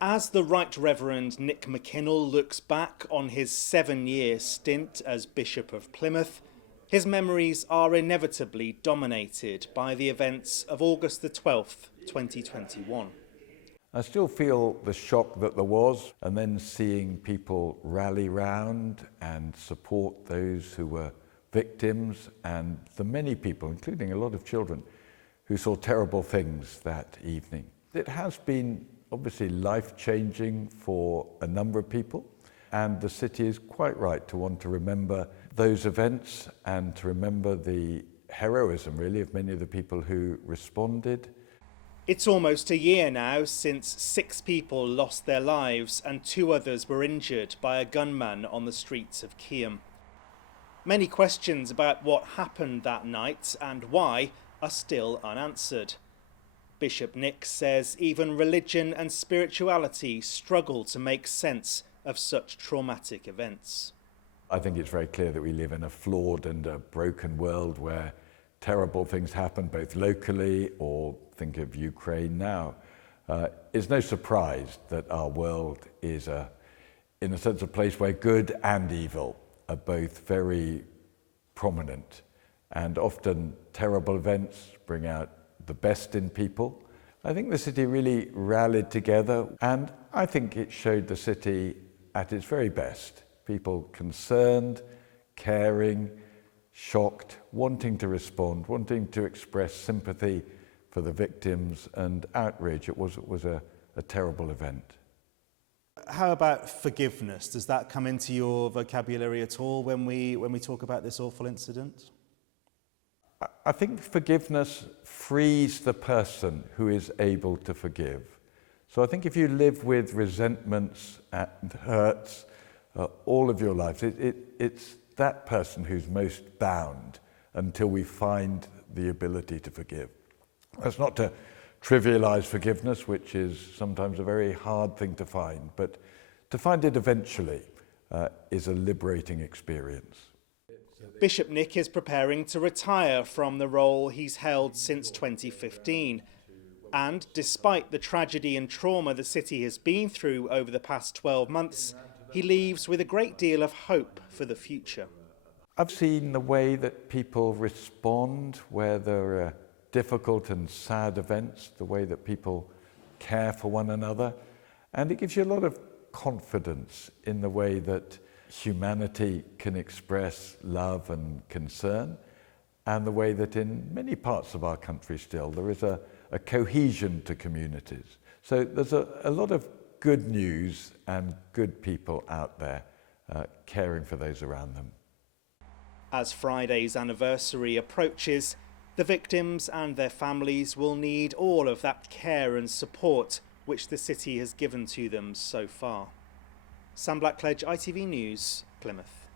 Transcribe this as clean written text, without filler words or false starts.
As the Right Reverend Nick McKinnell looks back on his 7-year stint as Bishop of Plymouth, his memories are inevitably dominated by the events of August the 12th, 2021. I still feel the shock that there was, and then seeing people rally round and support those who were victims, and the many people, including a lot of children, who saw terrible things that evening. It has been obviously life-changing for a number of people, and the city is quite right to want to remember those events and to remember the heroism, really, of many of the people who responded. It's almost a year now since 6 people lost their lives and 2 others were injured by a gunman on the streets of Keyham. Many questions about what happened that night and why are still unanswered. Bishop Nick says even religion and spirituality struggle to make sense of such traumatic events. I think it's very clear that we live in a flawed and a broken world where terrible things happen both locally, or think of Ukraine now. It's no surprise that our world is in a sense a place where good and evil are both very prominent, and often terrible events bring out the best in people. I think the city really rallied together, and I think it showed the city at its very best. People concerned, caring, shocked, wanting to respond, wanting to express sympathy for the victims and outrage. It was a terrible event. How about forgiveness? Does that come into your vocabulary at all when we talk about this awful incident? I think forgiveness frees the person who is able to forgive. So I think if you live with resentments and hurts all of your life, it's that person who's most bound until we find the ability to forgive. That's not to trivialize forgiveness, which is sometimes a very hard thing to find, but to find it eventually is a liberating experience. Bishop Nick is preparing to retire from the role he's held since 2015. And despite the tragedy and trauma the city has been through over the past 12 months, he leaves with a great deal of hope for the future. I've seen the way that people respond where there are difficult and sad events, the way that people care for one another, and it gives you a lot of confidence in the way that humanity can express love and concern, and the way that in many parts of our country still there is a cohesion to communities. So there's a lot of good news and good people out there caring for those around them. As Friday's anniversary approaches, the victims and their families will need all of that care and support which the city has given to them so far. Sam Blackledge, ITV News, Plymouth.